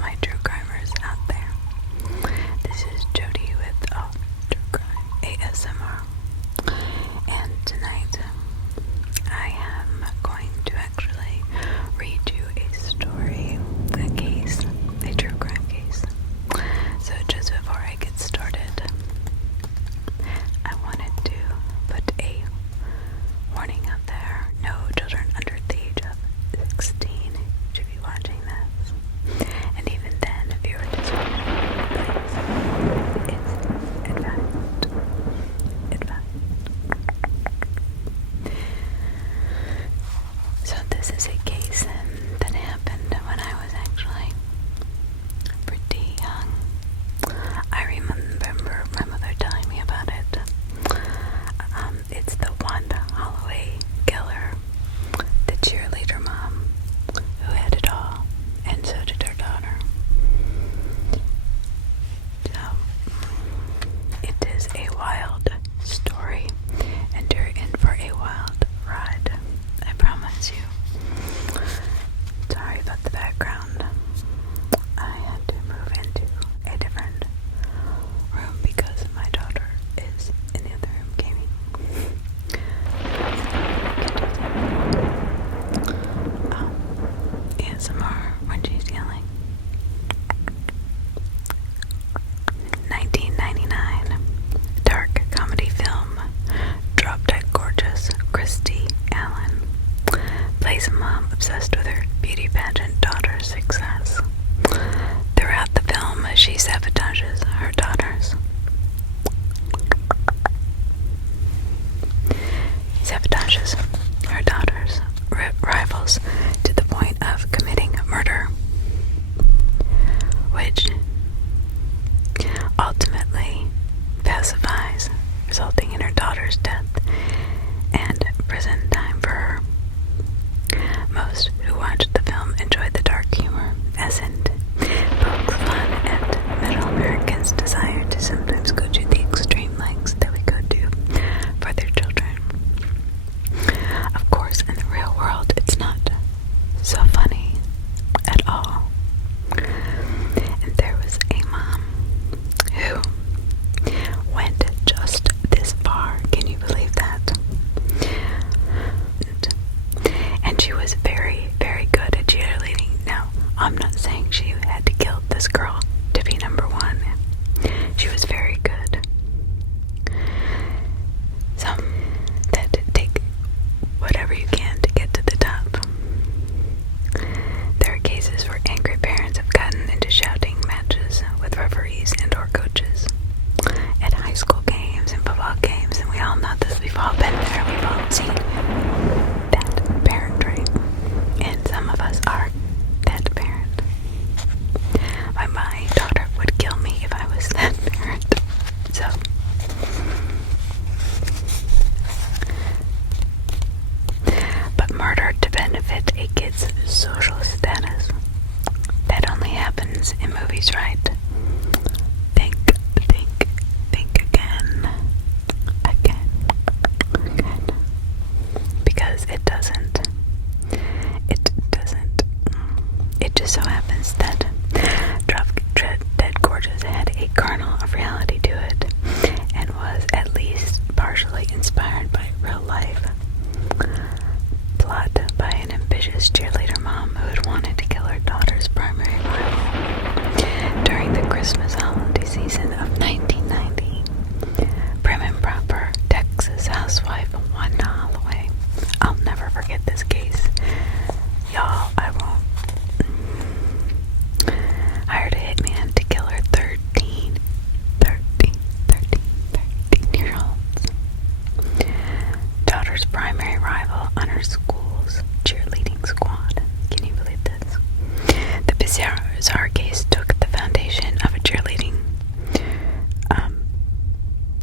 my true crimers out there. This is Jody with True Crime ASMR. And tonight, I am going to actually read you a story, a case, a true crime case. So just before I get started, I wanted to put a warning out there. No children under the age of 16 should be watching this. And even then, if you were just watching, please, it's advised. So this is a case that happened when I was actually pretty young. I remember my mother telling me about it. It's the Wanda Holloway killer, the cheerleader mom who had it all, and so did her daughter. So, it is a wild story, and you're in for a wild ride, I promise you. Sorry about the background. I had to move into a different room because my daughter is in the other room gaming. ASMR when she's yelling. 1999 dark comedy film. Drop Dead Gorgeous Christy Allen plays a mom obsessed with her beauty pageant daughter's success. Throughout the film, she sabotages her daughter's rivals to the point of committing murder, which ultimately pacifies, resulting in her daughter's death and prison time for her. Most who watched the film enjoyed the dark humor, as it pokes fun at middle Americans' desire to sometimes go to the extreme lengths that we go to for their children. Of course, in the real world, it's not so funny at all. And there was a mom who went just this far. Can you believe that? And she was very, very good at cheerleading. Now, I'm not saying she had to kill this girl to be number one. She was very good. So, that take whatever you can to get to the top. There are cases where angry parents have gotten into shouting matches with referees and or coaches at high school games and football games, and we all know this. We've all been there. We've all seen that parent, right? And some of us are that parent. My daughter would kill me if I was that parent. So, but murder to benefit a kid's social status, that only happens in movies, right? Think again. Because it doesn't. It just so happens that Drop Dead Gorgeous had a kernel of reality to it, and was at least partially inspired by real life. Plot by an ambitious cheerleader mom who had wanted to kill her daughter's primary rival. During the Christmas holiday season of 1990, prim and proper Texas housewife Wanda Holloway, I'll never forget this case. Y'all, I won't. Hired a hitman to kill her 13-year-olds. Daughter's primary rival on her school's cheerleading squad. Can you believe this? The bizarre case took the foundation of a cheerleading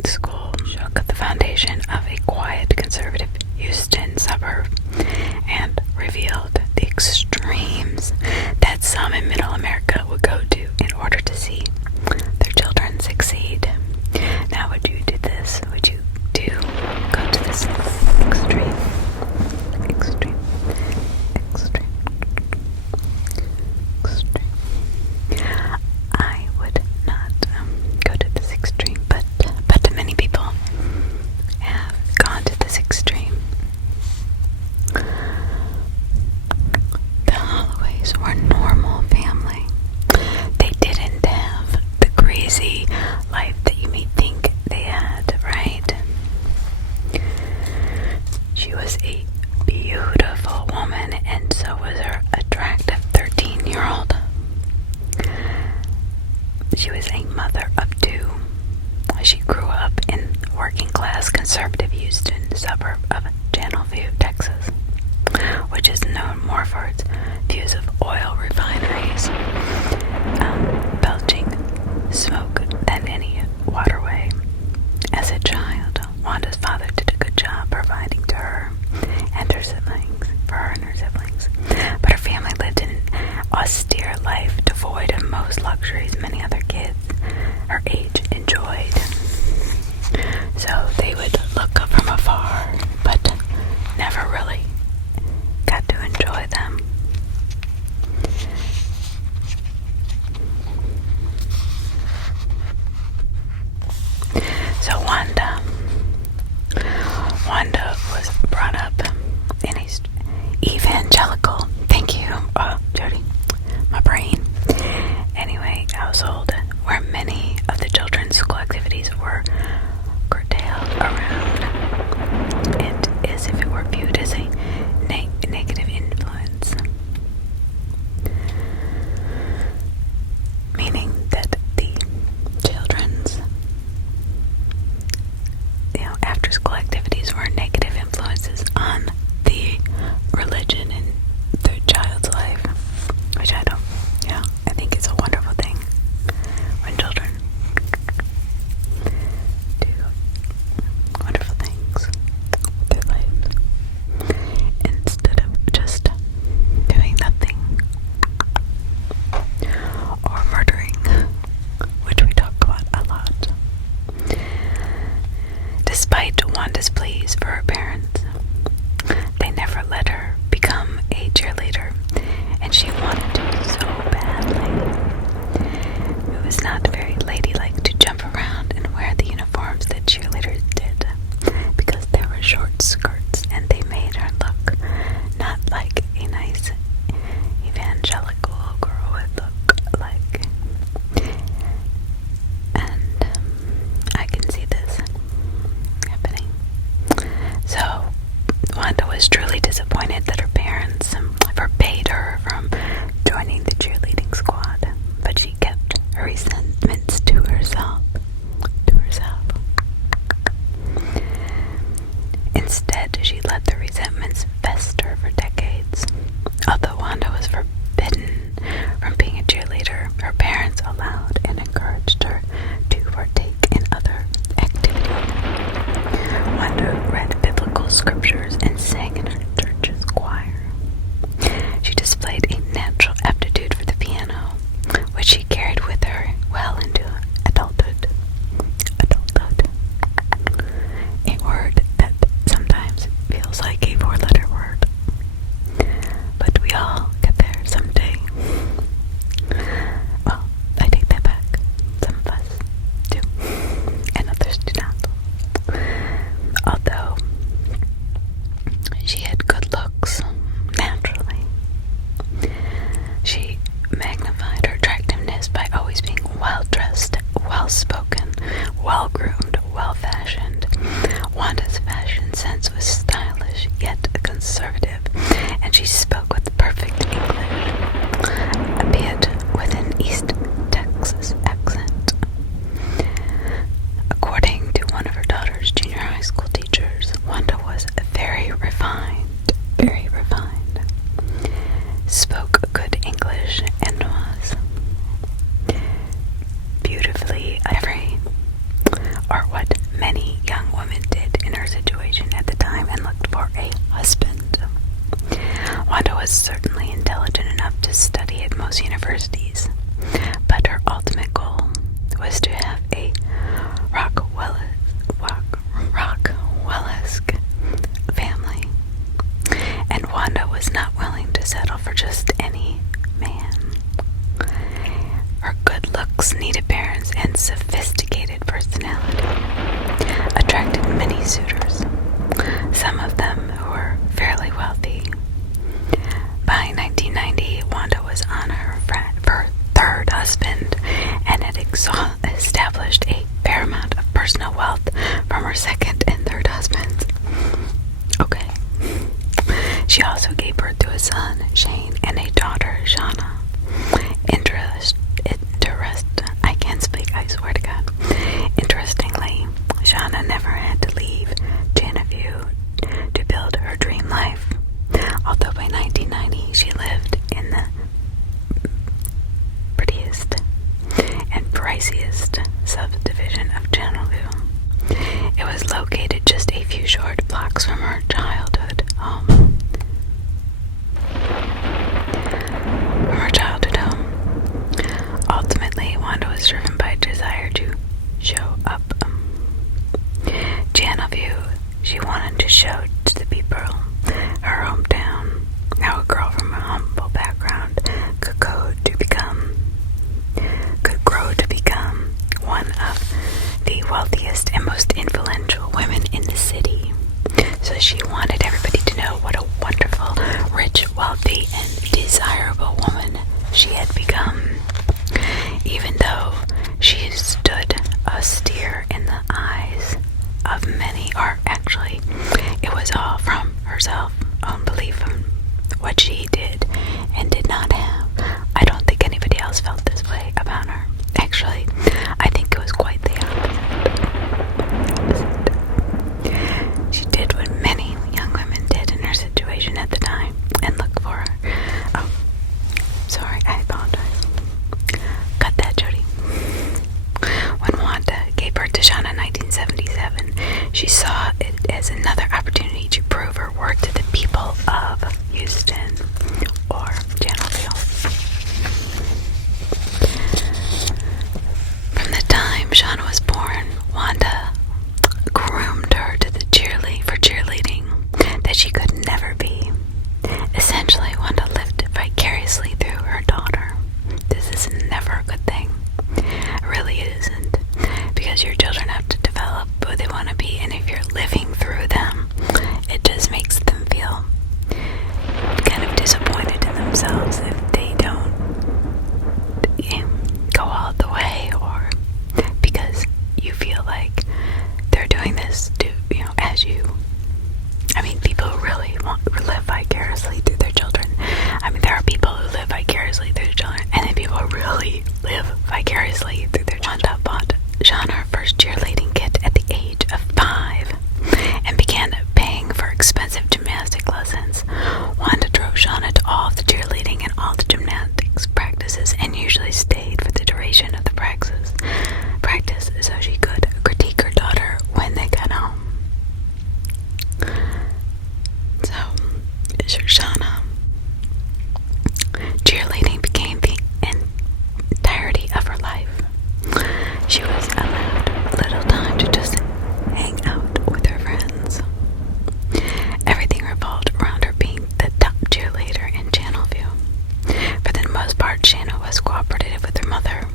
school, shook the foundation of a quiet, conservative Houston suburb, and revealed the extremes that some in middle America would conservative Houston suburb of Channelview, Texas, which is known more for its views of oil refineries belching smoke than any waterway. As a child, Wanda's father did a good job providing to her and her siblings, but her family lived an austere life devoid of most luxuries many other kids her age enjoyed. So they would look up from afar, but never really got to enjoy them. So Wanda was brought up in a evangelical, thank you, Jody, my brain, anyway, household where many of the children's school activities were curtailed around it as if it were viewed as a negative influence. Meaning that the children's after school activities were negative influences on the religion in the child's life, which I think it's a wonderful thing when children do wonderful things with their life instead of just doing nothing or murdering, which we talk about a lot. Despite Wanda's pleas for her parents, they never let her become a cheerleader, and she wanted to so badly. It was not very ladylike to jump around and wear the uniforms that cheerleaders did, because there were short skirts and they made her look not like a nice evangelical girl would look like. And I can see this happening. So Wanda was truly disappointed that her parents forbade her from joining the cheerleading squad, but she kept her resentments to herself. Instead, she let the resentments fester for decades. Although Wanda was forbidden from being a cheerleader, her parents allowed and encouraged her to partake in other activities. Wanda read biblical scriptures and sang in her church's choir. She displayed a natural aptitude for the piano, which she carried with her well into adulthood. A word that sometimes feels like a four-letter word, but we all get there someday. Well, I take that back. Some of us do, and others do not. Although she had good looks naturally, she magnified her attractiveness by always being well-dressed, well-spoken, well-groomed, well-fashioned. Wanda's fashion sense was stylish yet conservative, and she spoke with perfect English, albeit with an East Texas accent. According to one of her daughter's junior high school teachers, Wanda was very refined, spoke good English, and was beautifully every, or what many young women did in her situation at the time, and looked for a husband. Wanda was certainly intelligent enough to study at most universities, but her ultimate goal was to have a Rockwell-esque family, and Wanda was not willing to settle for just any man. Her good looks, neat appearance, and sophisticated personality attracted many suitors, some of them who were fairly wealthy. By 1990, Wanda was on her third husband and had established a fair amount of personal wealth from her second and third husbands. Okay. She also gave birth to a son, Shane, and a daughter, Shanna. I can't speak, I swear to God. Interestingly, Shanna never had to leave priciest subdivision of Channelview. It was located just a few short blocks from her childhood home. Ultimately, Wanda was driven by a desire to show up. Channelview, she wanted to show to the people her hometown how a girl from a humble background could grow to become one of the wealthiest and most influential women in the city. So she wanted everybody to know what a wonderful, rich, wealthy, and desirable woman she had become. Even though she stood austere in the eyes of many, or actually, it was all from her own belief in what she did and did not have. I don't think anybody else felt this way about her. Actually, I think it was quite the opposite. She did what many young women did in her situation at the time and looked for her. Oh, sorry, I apologize. Cut that, Jody. When Wanda gave birth to Shanna in 1977, she saw it as another opportunity to prove her worth to the people of Houston, or Channelview. From the time Shanna was born, Wanda groomed her to the cheerleading that she could never be. Essentially, Wanda lived vicariously through her daughter. This is never a good thing. Really, it isn't. Because your children have to develop who they want to be, and if you're living through them, it just makes them feel kind of disappointed in themselves if they don't go all the way, or because you feel like they're doing this to, as you. I mean, people who really live vicariously through their children. I mean, there are people who live vicariously through their children, and then people who really live vicariously through their children. Wanda bought Shanna her first cheerleading kit at the age of 5 and began paying for expensive gymnastic lessons. Wanda drove Shanna to all the cheerleading and all the gymnastics practices and usually stayed for the duration of the practice so she could critique her daughter when they got home. So, Shanna, cheerleading became the entirety of her life. She was allowed little time to just hang out with her friends. Everything revolved around her being the top cheerleader in Channelview. For the most part, Shanna was cooperative with her mother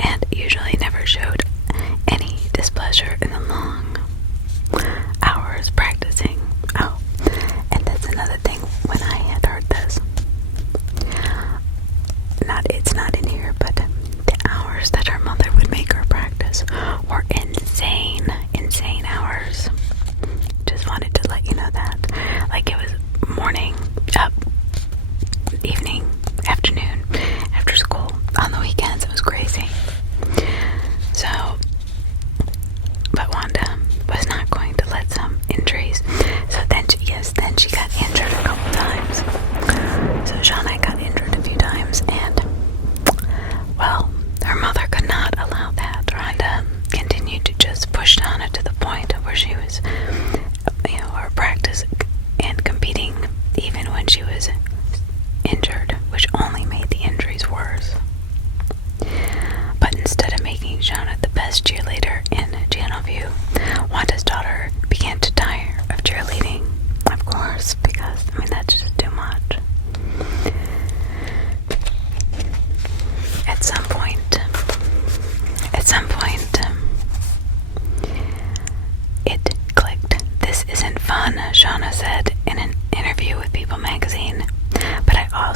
and usually never showed any displeasure in the long hours practicing. Oh, and that's another thing. When I had heard this, it's not in here, but the hours that her mother would make her practice were insane hours. Just wanted to let you know that. Like, it was morning, up, evening, afternoon, after school, on the weekends. It was crazy. So, but Wanda was not going to let some injuries. So then she got injured a couple times. So Shanna got injured a few times, and well, her mother could not allow that. Wanda continued to just push Shanna to the point where she was, her practice and competing even when she was injured, which only made the injuries worse. But instead of making Shanna the best cheerleader in Channelview, Wanda's daughter began to tire of cheerleading, of course, because, that's just too much. At some point, it clicked. This isn't fun, Shanna said in an interview with People magazine. But I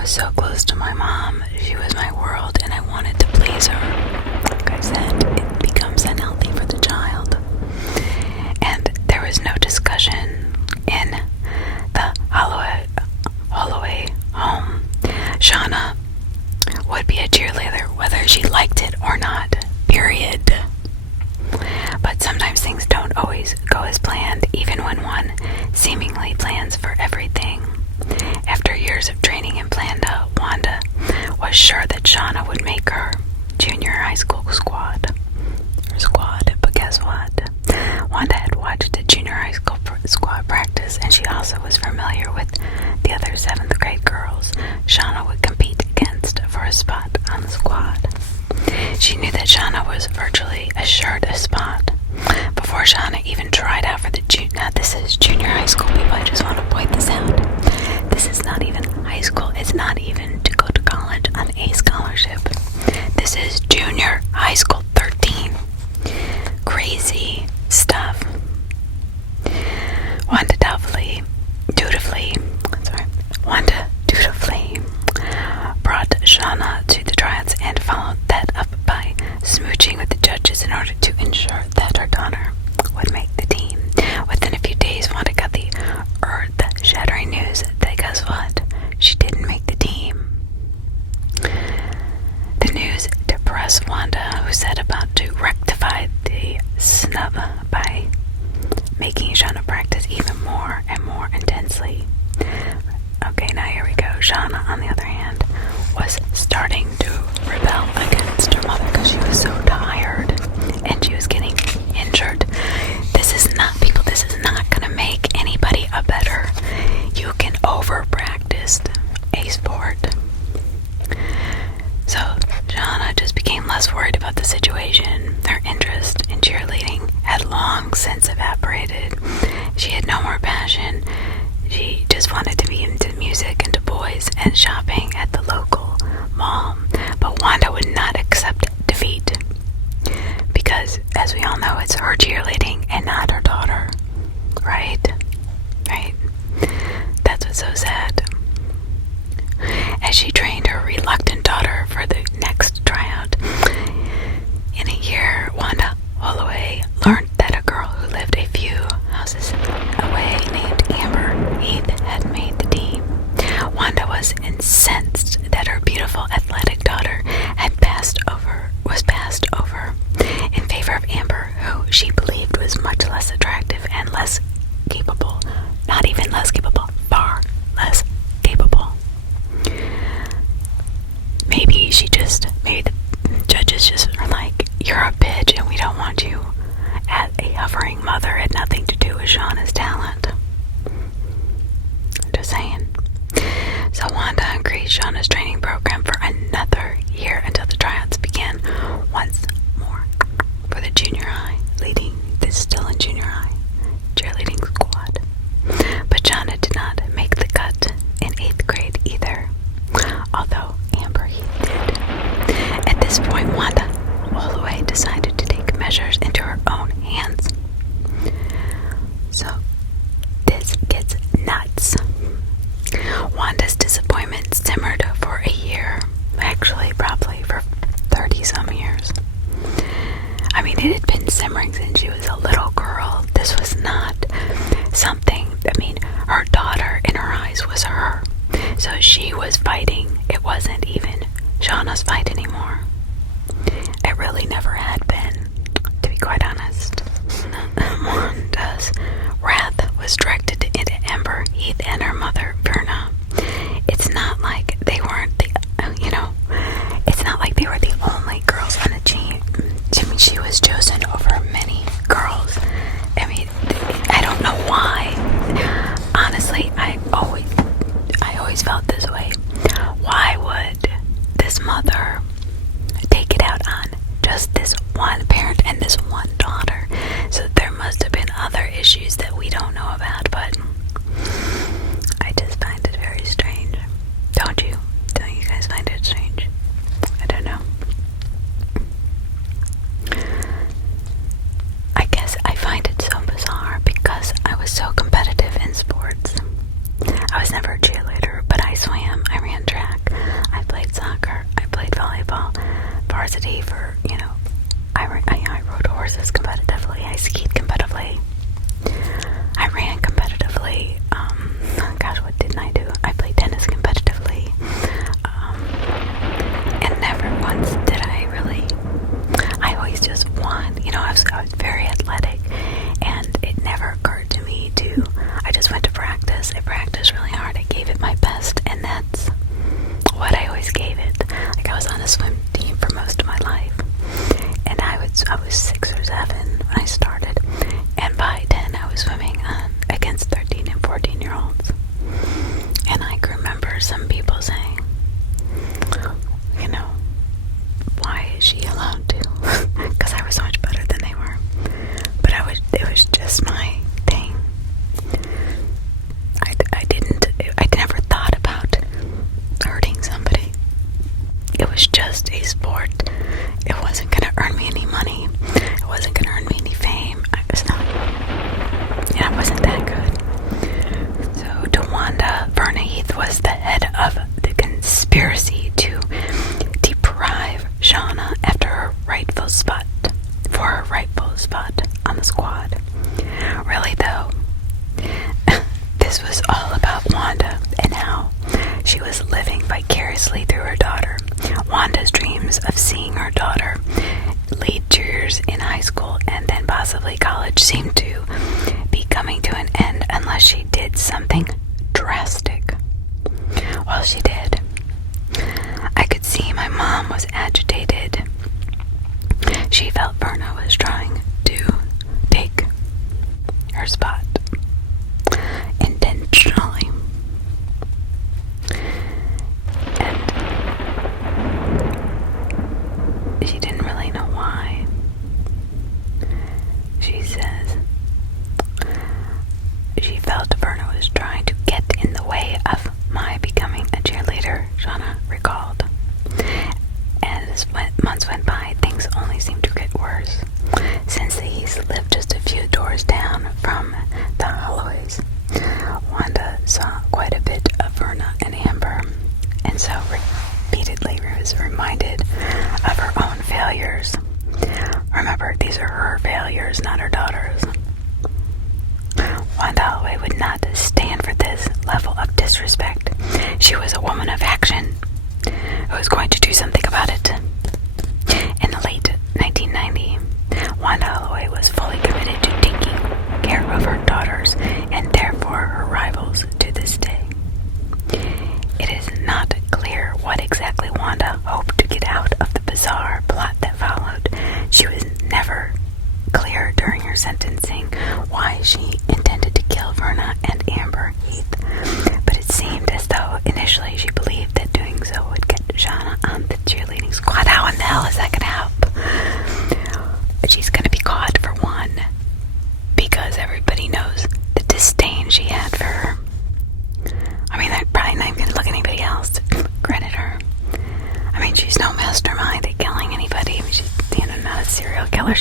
was so close to my mom. She was my world, and I wanted to please her. Like I said, it becomes unhealthy for the child. And there was no discussion in the Holloway home. Shanna would be a cheerleader whether she liked it or not, period. But sometimes things don't always go as planned, even when one seemingly plans for everything. After years of training and planned out, Wanda was sure that Shanna would make her high school squad. But guess what? Wanda had watched a junior high school squad practice, and she also was familiar with the other 7th grade girls Shanna would compete against for a spot on the squad. She knew that Shanna was virtually assured a spot before Shanna even tried out for the Now this is junior high school, people. I just want to point this out. This is not even high school. It's not even to go to college on a scholarship. This is junior high school, 13. Crazy stuff. Wanda dutifully brought Shanna to the tryouts and followed that up by smooching with the judges in order to ensure that her daughter would make the team. Within a few days, Wanda got the earth-shattering news that, guess what? She didn't make the team. The news depressed Wanda, who set about to rectify the snub by making Shanna practice even more and more intensely. Okay, now here we go. Shanna, on the other hand, was starting to rebel against her mother because she was so tired and she was getting injured. This is not going to make anybody a better. You can over-practice a sport. So Shanna just became less worried about the situation. Her interest in cheerleading had long since evaporated. She had no more passion. She just wanted to be into music, into boys, and shopping at the local mall. But Wanda would not accept defeat. Because, as we all know, it's her cheerleading and not her daughter. Right? That's what's so sad. As she trained her reluctant daughter for the next tryout, in a year, Wanda Holloway learned that a girl who lived a few houses away named Harper Heath had made the team. Wanda was incensed that her beautiful athletic daughter was passed over in favor of Amber, who she believed was much less attractive and less capable. Not even less capable, far less capable. Maybe the judges just were like, you're a bitch and we don't want you. As a hovering mother had nothing to do with Shanna's talent. Just saying. So Wanda agreed Shanna's training program for another year until the tryouts began once more for the junior high, still in junior high, cheerleading squad. But Shanna did not make the cut in 8th grade either, although Amber Heath did. At this point, Wanda Holloway decided to take measures into her own hands. So, this gets nuts. Wanda's disappointment simmered for a year. Actually, probably for 30-some years. I mean, it had been simmering since she was a little girl. This was not something, her daughter in her eyes was her. So she was fighting. It wasn't even Shanna's fight anymore. It really never had been, to be quite honest. Wanda's wrath was directed into Amber Heath and her mother, Verna. It's not like they weren't it's not like they were the only girls on the team. She was chosen over many girls. I don't know why. Honestly, I always felt this way. Why would this mother take it out on just this one parent and this one daughter? So there must have been other issues that we don't know about, but I just find it very strange. Don't you? Don't you guys find it strange? I don't know. I guess I find it so bizarre because I was so competitive in sports. I was never a cheerleader, but I swam, I ran track, I played soccer, I played volleyball, varsity for, I rode horses competitively, I skied competitively, I ran competitively, what didn't I do? I played tennis competitively, and never once did I always just won. I was very athletic, and it never occurred to me I just went to practice. I practiced really hard. I gave it my best, and that's what I always gave it. I was on a swim team for most of my life. I was 6 or 7 when I started, and by 10 I was swimming against 13 and 14-year-olds. And I can remember some people saying, you know, why is she allowed to? Because I was so much better than they were. But it was just my thing. I never thought about hurting somebody. It was just a sport. It wasn't going to earn me any money. It wasn't going to earn me any fame. I wasn't that good. So to Wanda, Verna Heath was the head of the conspiracy to deprive Shanna for her rightful spot on the squad. Really though, this was all about Wanda and how she was living vicariously through her daughter. Wanda's dreams of seeing her daughter lead cheers in high school and then possibly college seemed to be coming to an end unless she did something drastic. Well, she did. I could see my mom was agitated. She felt Verna was trying to take her spot intentionally. And she didn't really know why. She says she felt Verna was trying to get in the way of my becoming a cheerleader, Shanna recalled. As months went by, things only seemed to get worse. Since the Heaths lived just a few doors down from the Holloways, Wanda saw quite a bit of Verna and Amber, and so repeatedly was reminded of her own failures. Remember, these are her failures, not her daughter's. Wanda Holloway would not stand for this level of disrespect. She was a woman of action who was going to do something about it. In the late 1990s, Wanda Holloway was fully committed to taking care of her daughters and therefore her rivals to this day. It is not clear what exactly Wanda hoped to get out of the bizarre plot that followed. She was never clear during her sentencing why she intended to kill Verna and Amber Heath, but it seemed as though initially she believed that doing so would get Shanna on the cheerleading squad. How in the hell is that going to help? She's going to be caught for one, because everybody knows the disdain she had for her. I mean, they're probably not even going to look at anybody else to credit her. I mean, she's no mastermind at killing anybody. I mean, she's, not a serial killer.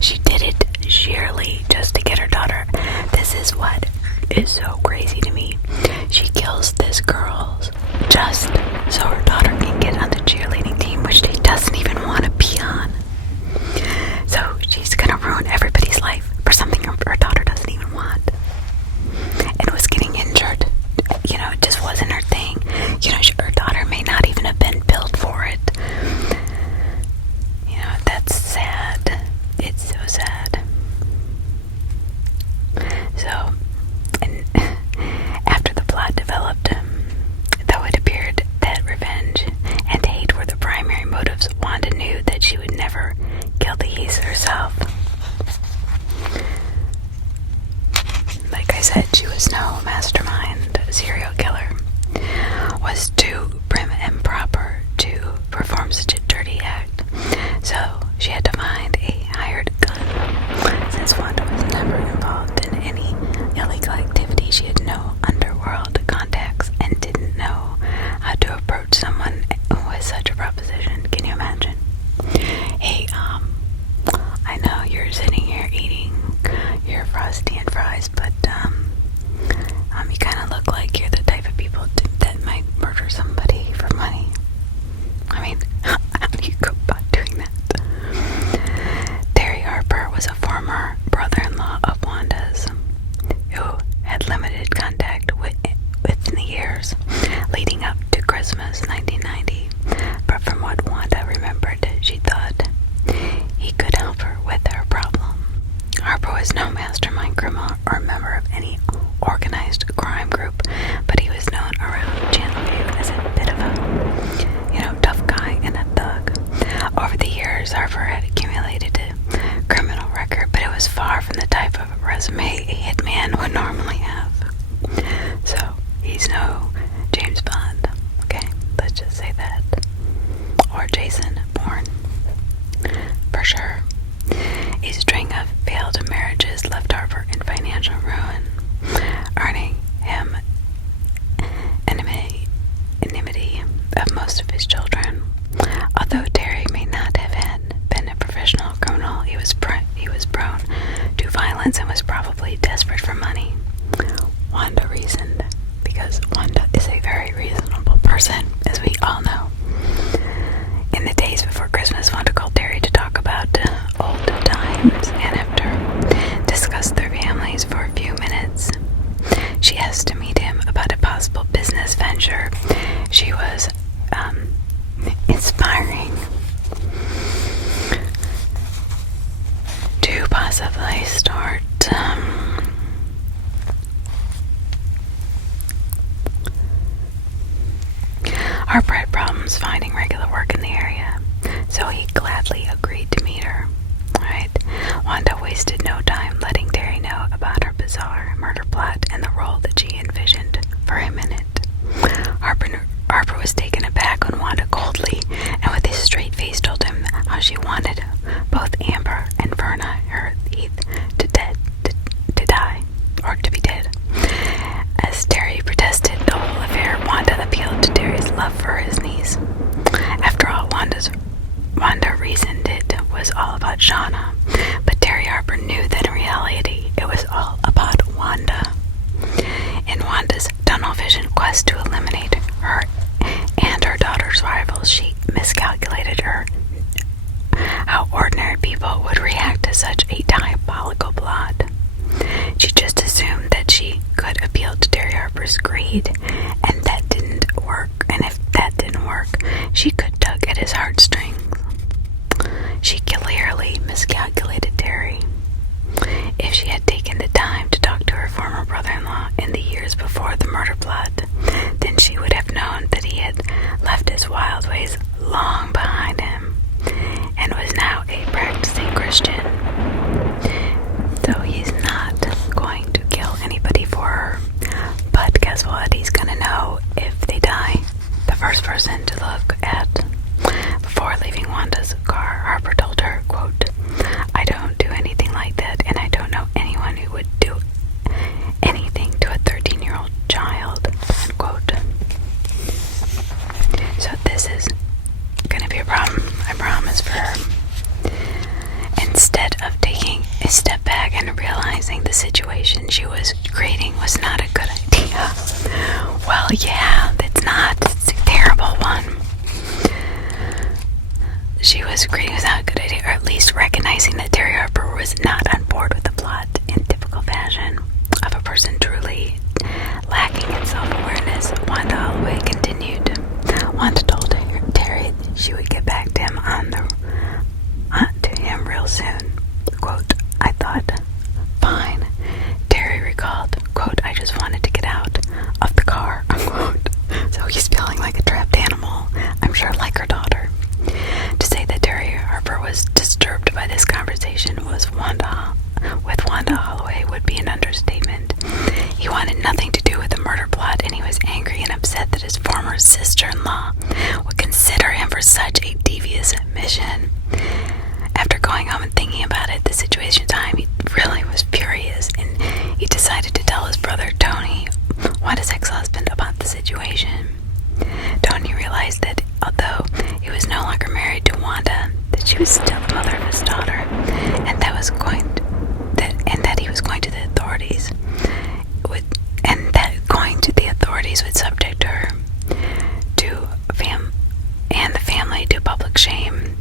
She did it sheerly just to get her daughter. This is what is so crazy to me. She kills this girl just so her daughter can get on the cheerleading team, which she doesn't even want to be on. So she's gonna ruin everybody's life for something her daughter doesn't even want. And was getting injured. It just wasn't her thing. Her daughter may not even have been built for it. That's sad. It's so sad. So, and after the plot developed, though it appeared that revenge and hate were the primary motives, Wanda knew that she would never kill the Heaths herself. Like I said, she was no mastermind serial killer. Was too prim and proper to perform such a dirty act. So she had to find a hired gun. Since Wanda was never involved in any illegal activity, she had no underworld contacts and didn't know how to approach someone with such a proposition. Can you imagine? Hey, I know you're sitting here eating your Frosty and fries, but you kind of look like you're the type of people that might murder somebody for money. I mean, how do you go about doing that? Harper was a former brother-in-law of Wanda's, who had limited contact within the years leading up to Christmas 1990. But from what Wanda remembered, she thought he could help her with her problem. Harper was no mastermind criminal or member of any organized crime group, resume a hitman would normally have. So, he's no James Bond, okay? Let's just say that. Or Jason Bourne. For sure. A string of failed marriages left Harper in financial ruin, earning him enmity of most of his children. Although Terry may not have been a professional criminal, he was prone to violence and was probably desperate for money. Wanda reasoned, because Wanda is a very reasonable person, as we all know. In the days before Christmas, Wanda called Terry to talk about old times, and after discussed their families for a few minutes, she asked to meet him about a possible business venture she was inspiring to possibly start Harper had problems finding regular work in the area, so he gladly agreed to meet her. Right? Wanda wasted no time letting Terry know about her bizarre murder plot and the role that she envisioned for him in it. Harper was taken aback when Wanda coldly and with a straight face told him how she wanted both Amber and Verna Heath to die, or to be dead. As Terry protested the whole affair, Wanda appealed to Terry's love for his niece. After all, Wanda reasoned it was all about Shanna, but Terry Harper knew that in reality it was all about Wanda. In Wanda's tunnel vision quest to eliminate her and her daughter's rivals, she miscalculated how ordinary people would react to such a diabolical plot. She just assumed that she could appeal to Terry Harper's greed, and that didn't work. And if that didn't work, she could tug at his heartstrings. She clearly miscalculated Terry. If she had taken the time to talk to her former brother-in-law in the years before the murder plot, then she would have known that he had left his wild ways long behind him and was now a practicing Christian. Though he's not going to kill anybody for her, but guess what? He's gonna know if they die. The first person to look at before leaving Wanda's car, Harper told her, quote, "I don't do anything like that, and I don't know anyone who would do anything to a 13-year-old child," unquote. So this is gonna be a problem, I promise, for her. Instead of taking a step back and realizing the situation she was creating was not a good idea. Well, yeah, it's not. It's a terrible one. She was creating without a good idea, or at least recognizing that Terry Harper was not on board with the plot in typical fashion of a person truly lacking in self-awareness. Wanda Holloway continued. Wanda told Terry she would get back to him to him real soon. Quote, "I thought, fine." Terry recalled, quote, "I just wanted to get out of the car," unquote. So he's feeling like a trapped animal, I'm sure, like her daughter. To say that Terry Harper was disturbed by this conversation with Wanda Holloway would be an understatement. He wanted nothing to do with the murder plot, and he was angry and upset that his former sister-in-law would consider him for such a devious mission. After going home and thinking about it, the situation time, he really was furious, and he decided to tell his brother Tony, Wanda's ex-husband, about the situation. Tony realized that although he was no longer married to Wanda, that she was still the mother of his daughter, and that he was going to the authorities would subject her and the family to public shame,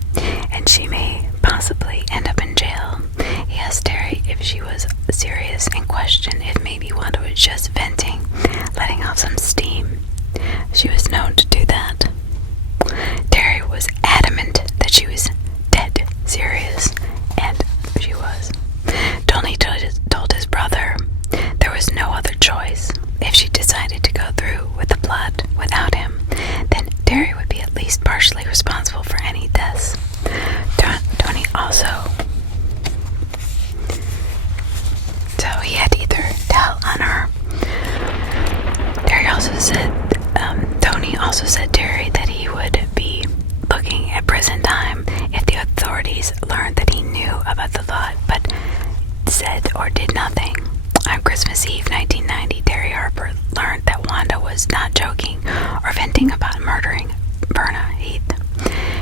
and she may possibly end up in jail. He asked Terry if she was serious and questioned if maybe Wanda was just venting, letting off some steam. She was known to do that. Terry was adamant that she was dead serious, and she was. Tony told his brother there was no other choice. If she decided to go through with the plot without him, then Terry would be at least partially responsible for any deaths. Tony also... So he had to either tell on her. Tony also said Terry that he would be looking at prison time if the authorities learned that he knew about the thought, but said or did nothing. On Christmas Eve 1990, Terry Harper learned that Wanda was not joking or venting about murdering Verna Heath.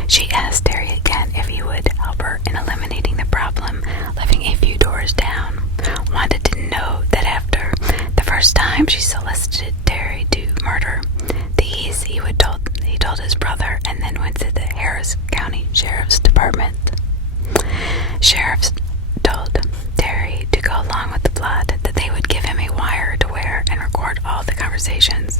She asked Terry again if he would help her in eliminating the problem, living a few doors down. Wanda didn't know that after the first time she solicited Terry to murder the Heaths, he told his brother, and then went to the Harris County Sheriff's Department. Sheriffs told Terry to go along with the plot, that they would give him a wire to wear and record all the conversations.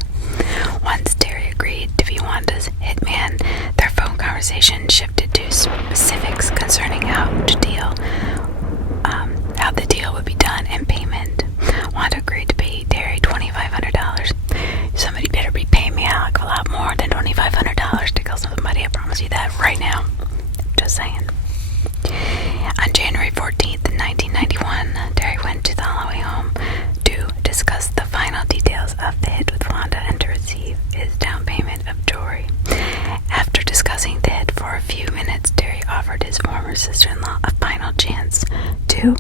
Once Terry agreed to be Wanda's hitman, their phone conversation shifted to specifics concerning how the deal would be done and payment. Wanda agreed to pay Terry $2,500. Somebody better be paying me out a lot more than $2,500 to kill somebody. I promise you that right now. Just saying. On January 14th, 1991, Terry went to the Holloway home to discuss the final details of the hit with Wanda and to receive his down payment of jewelry. After discussing the hit for a few minutes, Terry offered his former sister-in-law a final chance to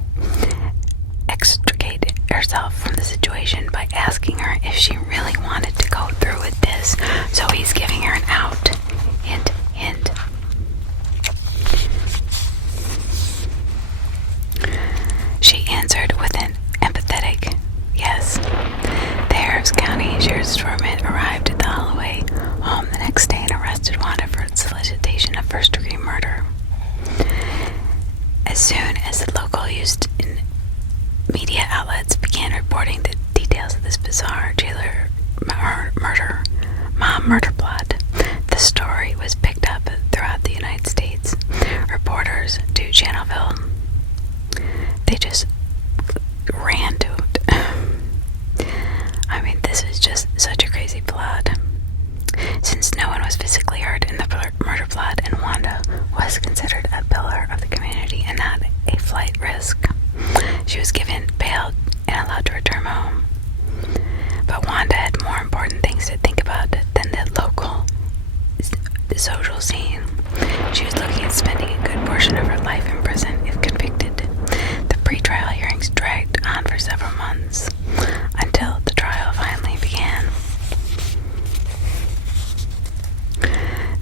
extricate herself from the situation by asking her if she really wanted to go through with this. So he's giving her an out. Hint, hint. She answered with an empathetic yes. The Harris County Sheriff's Department arrived at the Holloway home the next day and arrested Wanda for solicitation of first-degree murder. As soon as the local media outlets began reporting the details of this bizarre Cheeleader murder plot, the story was picked up throughout the United States. Reporters to Channelville, they just ran to it. I mean, this is just such a crazy plot. Since no one was physically hurt in the murder plot, and Wanda was considered a pillar of the community and not a flight risk, she was given bail and allowed to return home. But Wanda had more important things to think about than the local social scene. She was looking at spending a good portion of her life in prison if convicted. The pre-trial hearings dragged on for several months until the trial finally began.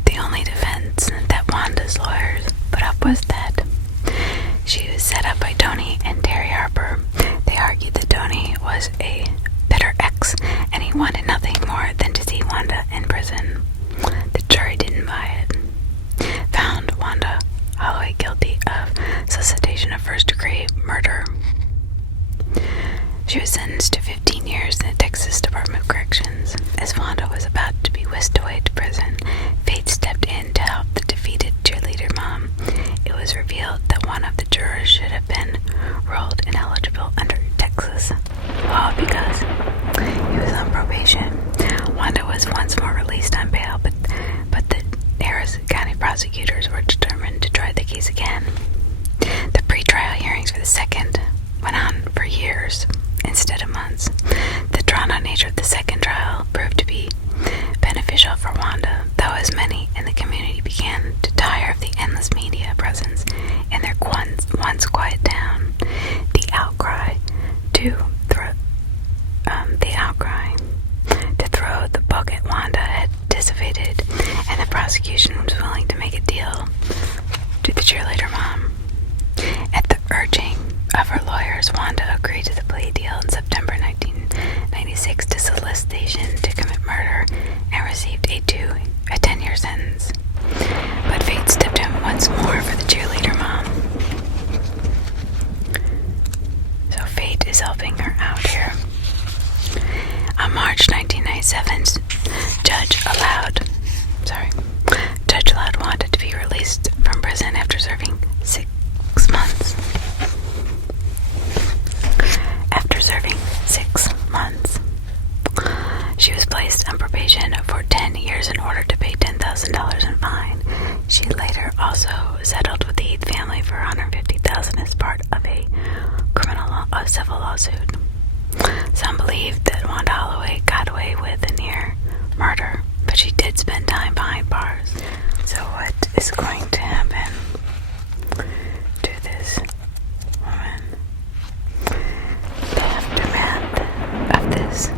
The only defense that Wanda's lawyers put up was that she was set up by Tony and Terry Harper. They argued that Tony was a bitter ex and he wanted nothing more than to see Wanda in prison. The jury didn't buy it. Found Wanda Holloway guilty of solicitation of first-degree murder. She was sentenced to 15 years in the Texas Department of Corrections. As Wanda was about to be whisked away to prison, fate stepped in to help the defeated cheerleader mom. It was revealed that one of the jurors should have been ruled ineligible under Texas law because he was on probation. Wanda was once more released on bail, but the Harris County prosecutors were determined to try the case again. The pre-trial hearings for the second went on for years instead of months. The drawn-out nature of the second trial proved to be beneficial for Wanda, though as many in the community began to tire of the endless media presence in their once quiet town. The outcry to throw the book at Wanda had dissipated, and the prosecution was willing to make a deal to the cheerleader mom. At the urging of her lawyers, Wanda agreed to the plea deal in September 1996 to solicitation to commit murder and received a 10-year sentence. But fate stepped in once more for the cheerleader mom. So fate is helping her out here. On March 1997, Judge allowed Wanda to be released from prison after serving 6 months. After serving 6 months, she was placed on probation for 10 years in order to pay $10,000 in fine. She later also settled with the Heath family for $150,000 as part of a civil lawsuit. Some believe that Wanda Holloway got away with a near murder, but she did spend time behind bars. So what is going to happen to this woman? The aftermath of this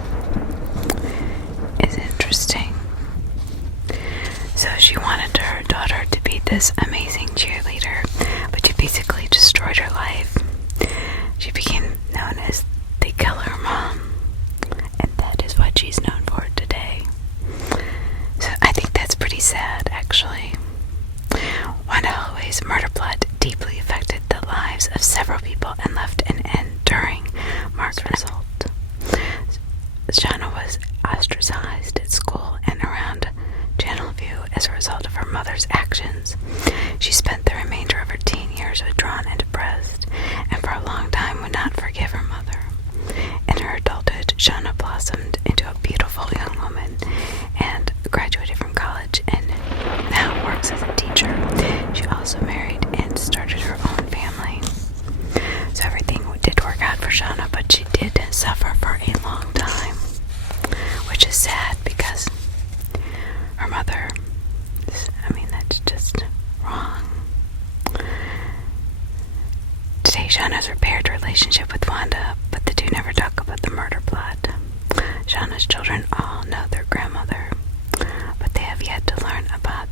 is interesting. So she wanted her daughter to be this amazing cheerleader, but she basically destroyed her life. She became known as the killer mom, and that is what she's known for today. So I think that's pretty sad, actually. Wanda Holloway's murder plot deeply affected the lives of several people and left an enduring mark. Result. Shanna was ostracized at school and around Channelview as a result of her mother's actions. She spent the remainder of her teen years withdrawn and depressed, and for a long time would not forgive her mother. In her adulthood, Shanna blossomed into a beautiful young woman and graduated from college and now works as a teacher. She also married and started her own family. So everything did work out for Shanna, but she did suffer for a long time, which is sad because her mother, that's just wrong. Today, Shanna has repaired her relationship with Wanda, but the two never talk about the murder plot. Shanna's children all know their grandmother, but they have yet to learn about